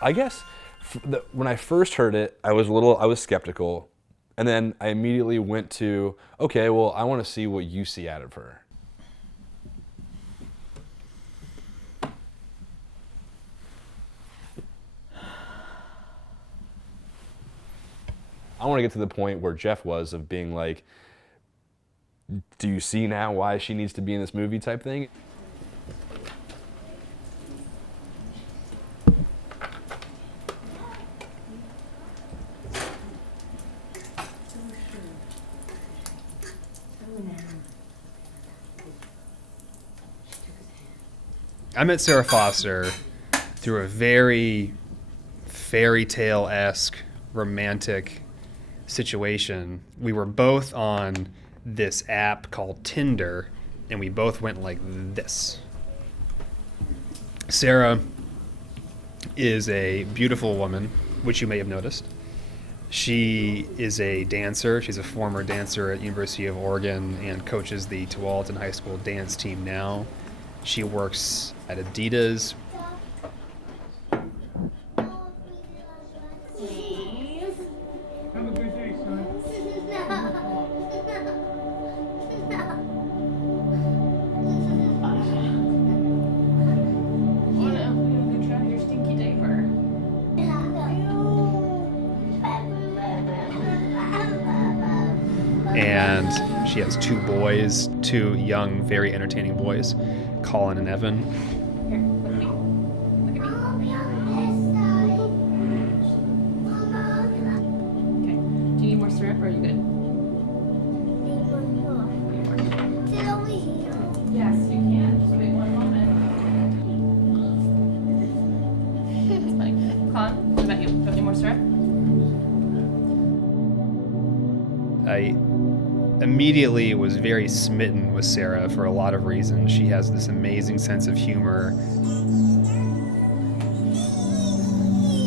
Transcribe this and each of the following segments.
I guess when I first heard it, I was skeptical, and then I immediately went to, okay, well, I want to see what you see out of her. I want to get to the point where Jeff was of being like, do you see now why she needs to be in this movie type thing? I met Sarah Foster through a very fairy tale-esque romantic situation. We were both on this app called Tinder, and we both went like this. Sarah is a beautiful woman, which you may have noticed. She is a dancer. She's a former dancer at University of Oregon and coaches the Tualatin High School dance team now. She works at Adidas. And she has two boys, two young, very entertaining boys, Colin and Evan. Here, look at me. Look at me. Okay. Do you need more syrup or are you good? Yes, you can. Just wait one moment. That's funny. Colin, what about you? Do you need more syrup? I immediately was very smitten with Sarah for a lot of reasons. She has this amazing sense of humor.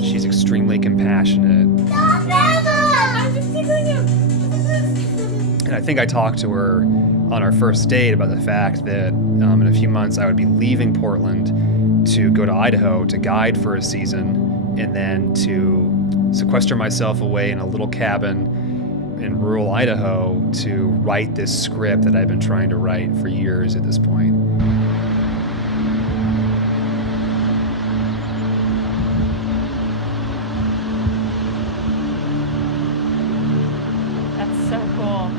She's extremely compassionate. I'm just tickling you. And I think I talked to her on our first date about the fact that in a few months I would be leaving Portland to go to Idaho to guide for a season and then to sequester myself away in a little cabin in rural Idaho to write this script that I've been trying to write for years at this point. That's so cool.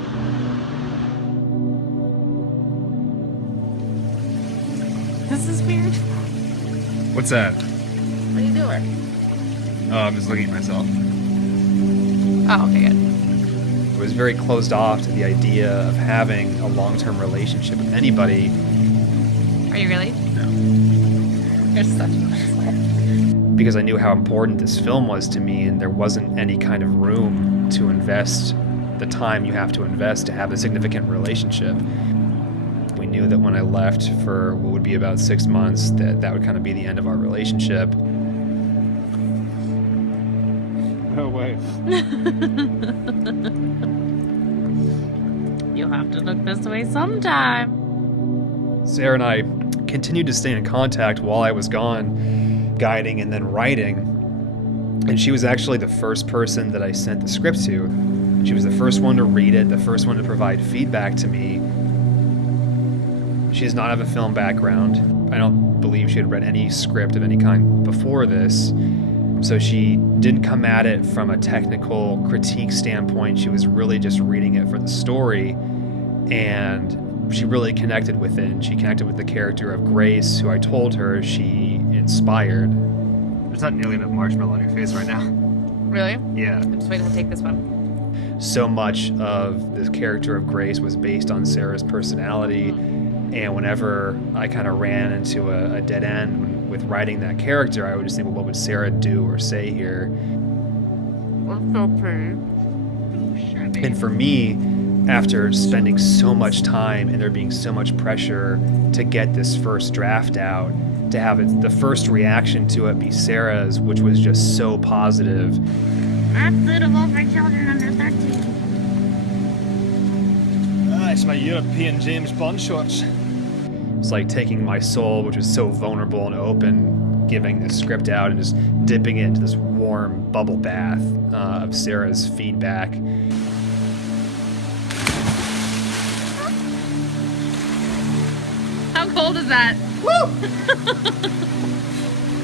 This is weird. What's that? What are you doing? Oh, I'm just looking at myself. Oh, okay, good. I was very closed off to the idea of having a long-term relationship with anybody. Are you really? No. You're such a nice. Because I knew how important this film was to me, and there wasn't any kind of room to invest the time you have to invest to have a significant relationship. We knew that when I left for what would be about 6 months, that would kind of be the end of our relationship. No way. You'll have to look this way sometime. Sarah and I continued to stay in contact while I was gone, guiding and then writing. And she was actually the first person that I sent the script to. She was the first one to read it, the first one to provide feedback to me. She does not have a film background. I don't believe she had read any script of any kind before this. So she didn't come at it from a technical critique standpoint. She was really just reading it for the story. And she really connected with it. And she connected with the character of Grace, who I told her she inspired. There's not nearly enough marshmallow on your face right now. Really? Yeah. I'm just waiting to take this one. So much of the character of Grace was based on Sarah's personality. And whenever I kind of ran into a dead end with writing that character, I would just think, well, what would Sarah do or say here? That's so pretty. And for me, after spending so much time and there being so much pressure to get this first draft out, to have the first reaction to it be Sarah's, which was just so positive. Not suitable for children under 13. It's my European James Bond shorts. It's like taking my soul, which was so vulnerable and open, giving this script out and just dipping it into this warm bubble bath of Sarah's feedback. How cold is that?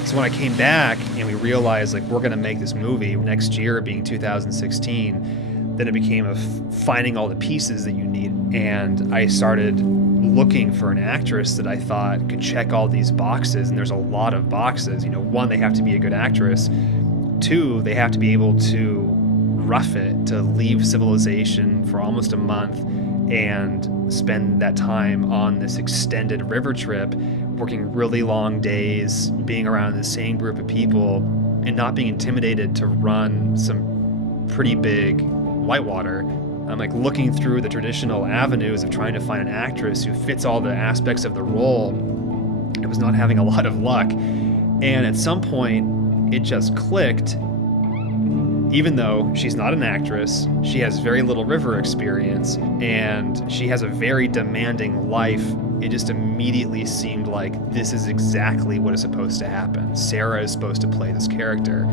So when I came back and we realized like we're gonna make this movie next year, being 2016, then it became of finding all the pieces that you need. And I started looking for an actress that I thought could check all these boxes, and there's a lot of boxes. You know, one, they have to be a good actress. Two, they have to be able to rough it, to leave civilization for almost a month and spend that time on this extended river trip, working really long days, being around the same group of people, and not being intimidated to run some pretty big whitewater. I'm like looking through the traditional avenues of trying to find an actress who fits all the aspects of the role. I was not having a lot of luck. And at some point, it just clicked. Even though she's not an actress, she has very little river experience, and she has a very demanding life. It just immediately seemed like this is exactly what is supposed to happen. Sarah is supposed to play this character.